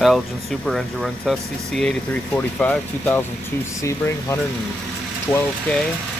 Elgin Super Engine Run Test CC 8345, 2002 Sebring, 112K.